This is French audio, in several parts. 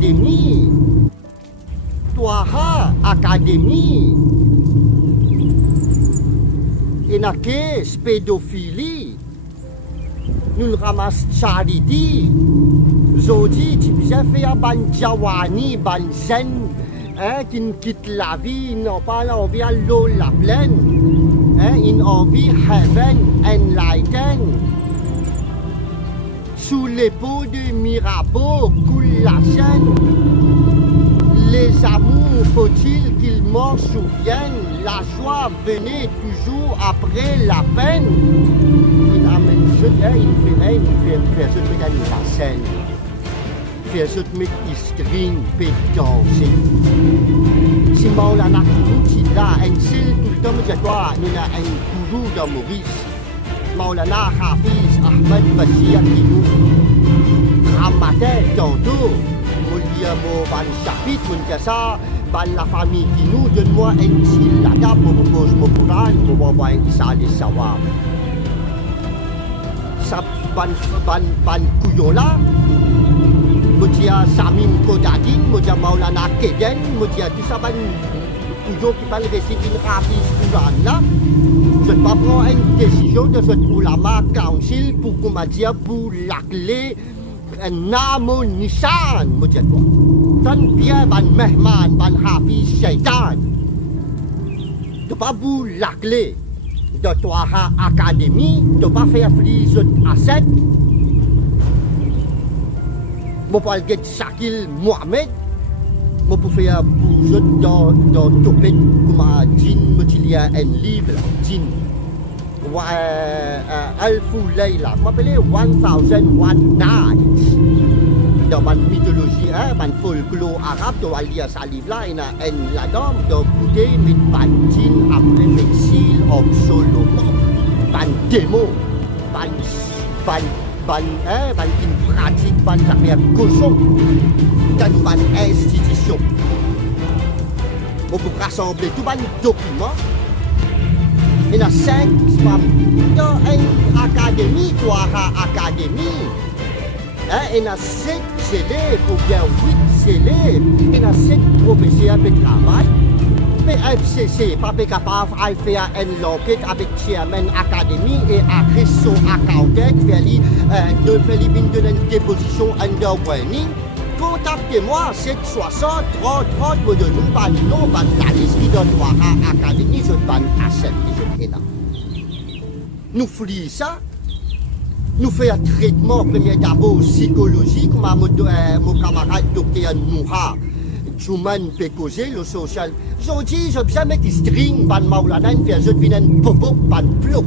Académie. Twaha Académie. Enake pédophilie. Nous ramasse charity. Zodi, tu bien fait à ban jawani, ban zen, hein, qui ne quitte la vie, ils n'ont pas l'envie à l'eau la plaine, hein, ils ont envie heaven enlighten. Sous l'épaule de Mirabeau coule la chaîne. Les amours, faut-il qu'ils m'en souviennent? La joie venait toujours après la peine. Il amène ce il fait ce la scène. Fait ce string peut danser. Si Maulana Kourouchi là, un seul tout le temps, je dois, nous avons un gourou dans Maurice. Maulana Hafiz Ahmed Bashir Kinou. Ramadan tantôt. Mon chapitre, mon jasa, la famille qui nous donne-moi un style là pour proposer mon Coran, pour envoyer ça les savoir. Ça, ban couillon là, Modia Samim Kodadin, Modia Maulana Keden, Modia tout ça, ban couillon qui parle réciter une rapide Coran là. Je ne vais pas prendre une décision de ce Ulama Council pour qu'on m'a dit pour la clé. Namun nisan mo dyan po. Tan biya ban mehman ban hafiz syaitan. De pas vous la clé de Twaha Académie, de pas faire flisot asset. Mo pas get Shakil Mohamed. Mo pour faire bouzot dans topet kuma jin mo tilia un livre jin. Alfu Layla, m'appelait 1001 Nights. Dans ma mythologie, ma folklore arabe, dans lire ce livre-là, il y a la dame dans côté mit bantin après l'exil of Solomon, ban démo, ban une pratique, ban affaire cochon, dans ban institution. On peut rassembler tout ban document. Il y a 5 femmes dans une académie, 3 académies. Il y a 7 élèves ou bien 8 élèves. Il y a 7 professeurs de travail. PFCC, pas capable de faire une enquête avec chairman académie et avec son accountant, faire une déposition underwhelming. Contactez-moi 760 30 30 de nous, la liste de 3 académies, je vais accepter. Nous faisons ça, nous faisons un traitement premier d'abord psychologique, comme mon camarade docteur Nouha, Jouman Pekose, le social. J'ai dit, je vais jamais mettre string, ban Maulana, je vais un popo, ban flot.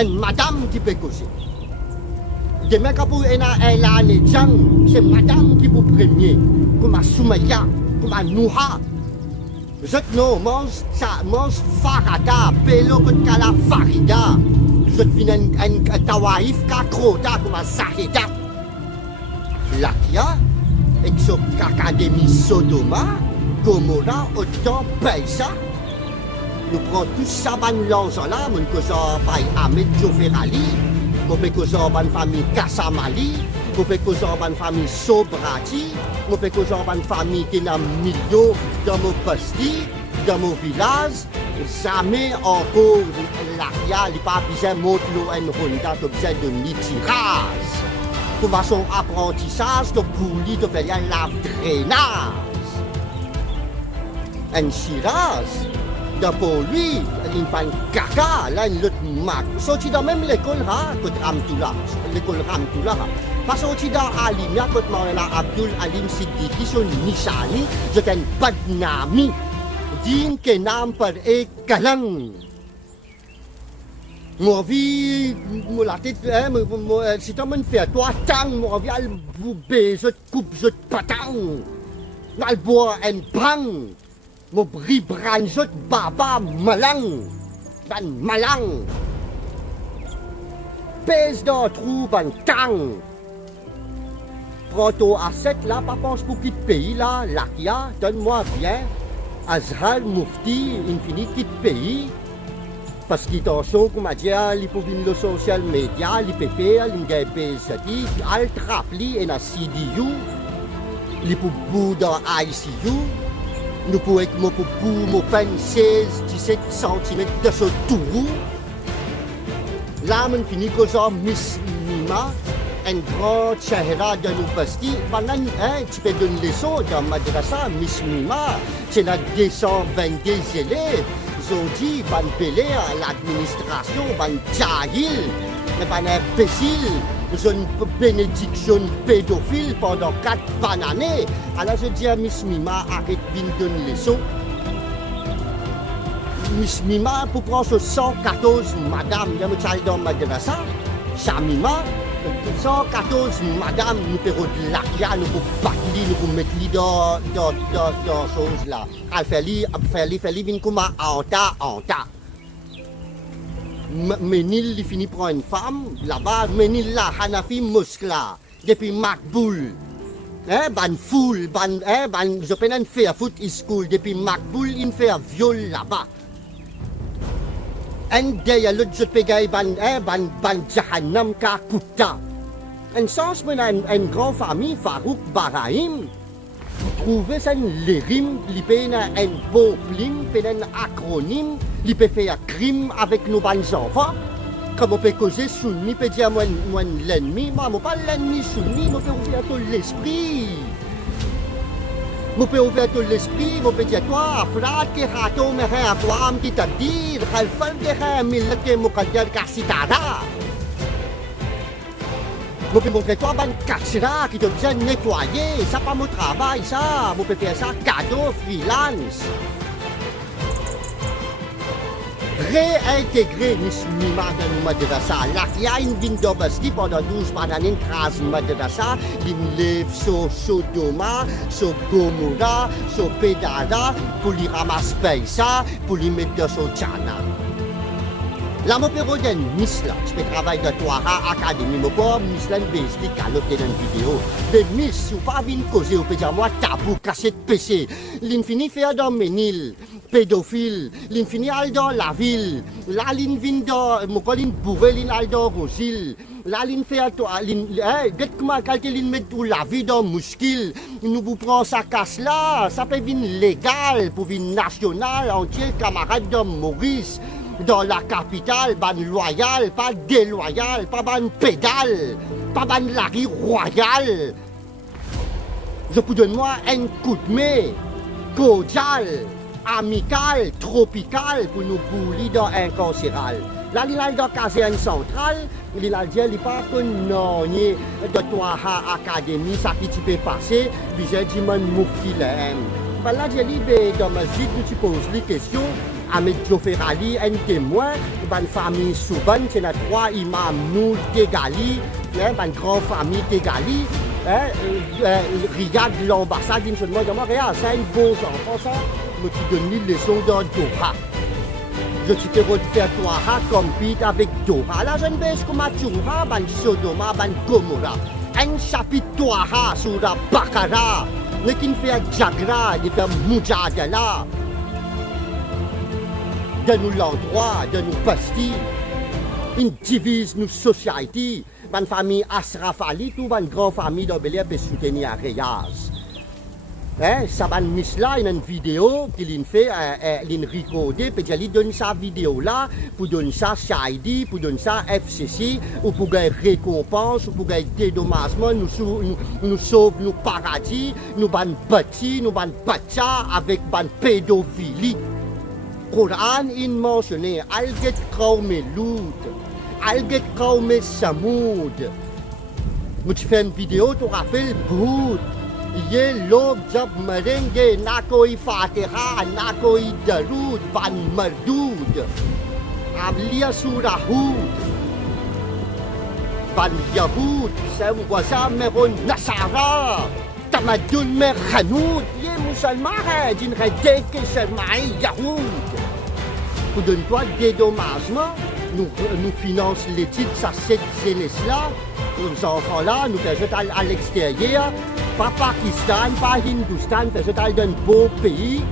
Une madame qui Pekose. Demain, quand vous êtes là, les gens, c'est madame qui vous premier, comme Soumaya, comme Nouha. Je mange Farada, Pelo Kala Farida. Je viens un Tawaïf Kakrota comme Zahida. Lakia, Exo Académie Sodoma, Gomorra, autant Baïsa. Nous prenons tous ça, là, mon cousin Baï Ahmed Joverali, mon cousin ban famille Kassamali, mon cousin ban famille Sobrati. Mon cousin ban famille qui n'a milieu dans mon basti, dans mon village, jamais encore l'aria, il n'y a pas besoin de monter une ronda, il besoin de nitirage. Pour son apprentissage, pour lui de faire la drainage. Un chirage, pour lui, il fait un caca, là, il est mag. Sorti dans même l'école, l'école Ramtoula. Parce que dans Alimia, quand Maulana Abdul Alim Siddiqui, son Nishani, je t'ai un badnami. Din que nam par e kalang. Moi vie, la tête, si tu m'en fais toi, tang, moi vie, al boubé, je coupe, je patang. Mal bois en bang. Mo bribran, je baba malang. Dan malang. Pèse dans trou, ban tang. Prends-toi à 7 là, pas pense pour quitter pays là, Lakia, donne-moi bien. Azhar Mufti, infini quitte pays. Parce qu'ils sont, comme a dit, les pauvres le social media, les PP, les GP, al trapli et la CDU, les pour bout dans ICU, nous pouvons être pour bout, 16-17 cm de ce tour. Là, on finit que ça, Miss Mima, un grand chahra de nos pastilles. Pendant tu peux donner les leçons dans madrasa, Miss Mima, c'est notre 222 élèves. Ils ont dit, van belé à l'administration, van jahil, van imbécile. Ils ont une bénédiction pédophile pendant 4 bonnes années. Alors je dis à Miss Mima, arrête de donner les leçons. Miss Mima, pour prendre 114 madame, il y a un dans madrasa, Shamima, 114 madame, nous pouvons de l'akia, nous pouvons battre, nous pouvons mettre dans choses là. Elle fait les comme anta. Menil, il finit par une femme, là-bas, Menil là, Hanafi Muskla, depuis Makboul. Ban foule, je peux pas faire foot school, depuis Makboul, il fait un viol là-bas. En dia l'autre je pegay ban jahannam ka kutta. En sens men en grand famille Farouk Barahim trouver ça les rimes li pena en beau plim pena acronyme li peut faire crime avec nos bons enfants. Comme on peut causer soumis peut dire moi l'ennemi, moi pas l'ennemi soumis, moi peut ouvrir tout l'esprit. Mo peut ouvrir tout l'esprit, mo peut dire toi, afraad ke hato me hai aqwam ki tabdir, khalfal ke hai millat ke muqaddar ka sitara. Mo peut montrer toi ban kachra qui te besoin nettoyer, ça pas mon travail ça, mo peut faire ça cadeau freelance. Réintégrer Miss Mima dans le madrasa. Là, il y a une vindobasti pendant 12 années, 13 madrasa, il lève sur Sodoma, sur Gomorra, sur Pedara, pour lui ramasser ça, pour lui mettre dans son tchana. Là, mon père de Miss là, je peux travailler dans Touara Academy, mon père, Miss là, je vais caloter dans une vidéo. Mais Miss, ou pas venir causer, ou peut dire moi, tabou, cassette PC. L'infini fait dans Ménil. Pédophile, l'infini al dans la ville, là l'invin dans, mon collègue bourré l'in dans Rosil, là l'in fait à toi, get comment calquer l'in met tout la vie dans muscle, nous vous prend sa casse là, ça peut venir légal pour venir national entier camarade de Maurice, dans la capitale, ban loyal, pas déloyal, pas ban pédale, pas ban Larry royal. Je vous donne moi un coup de main, cordial. Amical, tropical pour nous bouler dans un carcéral. Là, il y a dans la caserne centrale, il y a dit pas que non, de toi à académie, ça qui peut passer, puis j'ai dit, mon moufti là. Là, j'ai dit, dans ma vie, tu poses les questions, Ahmed Joferali, un témoin, une famille Souban, c'est la 3 imams, nous, Tegali, une grande famille Tegali. Regarde l'ambassade d'une de Montréal, c'est un beau enfant, ça. Je te donne une leçon dans Doha. Je suis heureux de faire Doha compete avec Doha. Là, je ne vais comme Doha, ban Sodoma, ban Gomorra. Un chapitre Doha sur la Bakara. Ne qui fait Jagra, ne fait Mujadala. De nous l'endroit, de nous pastilles. Une divise nos sociétés. Ban famille Asraf Ali, tout ban grande famille d'Obélia peut soutenir Reyaz. Ça va mis là une vidéo qu'il fait, il recordé, puis il donne sa vidéo là, pour donner ça Shahidi, pour donner ça FCC, ou pour gagner récompense, ou pour gagner dédommagement, nous sauve nos paradis, nous ban bâti, nous ban bâcha avec ban pédophilie. Coran in mentionné, Al-Get Kaume Lut, Al-Get Kaume Samoud. Tu fais une vidéo, tu rappelles, Boud. ये लोग जब मरेंगे ना कोई फातिहा ना कोई दरूद बन मरदूद अवलिया सूरा हूद बन यहूद वज़ा में वो नसारा तमद्दुन में खनूद ये मुसलमान है जिनका देख के शर्माए यहूद pour donner-toi des dommagements nous finance l'étude de cette jeunesse-là, nos enfants-là, nous faisons à l'extérieur, pas Pakistan, pas Hindustan, faisons dans un beau pays,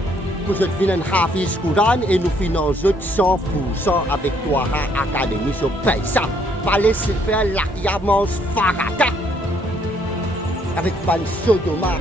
pour que nous un Hafiz Quran et nous finançons 100% avec toi à Académie sur Paisa. Pas laisser faire l'arrière-manche farata avec Ban Sodoma.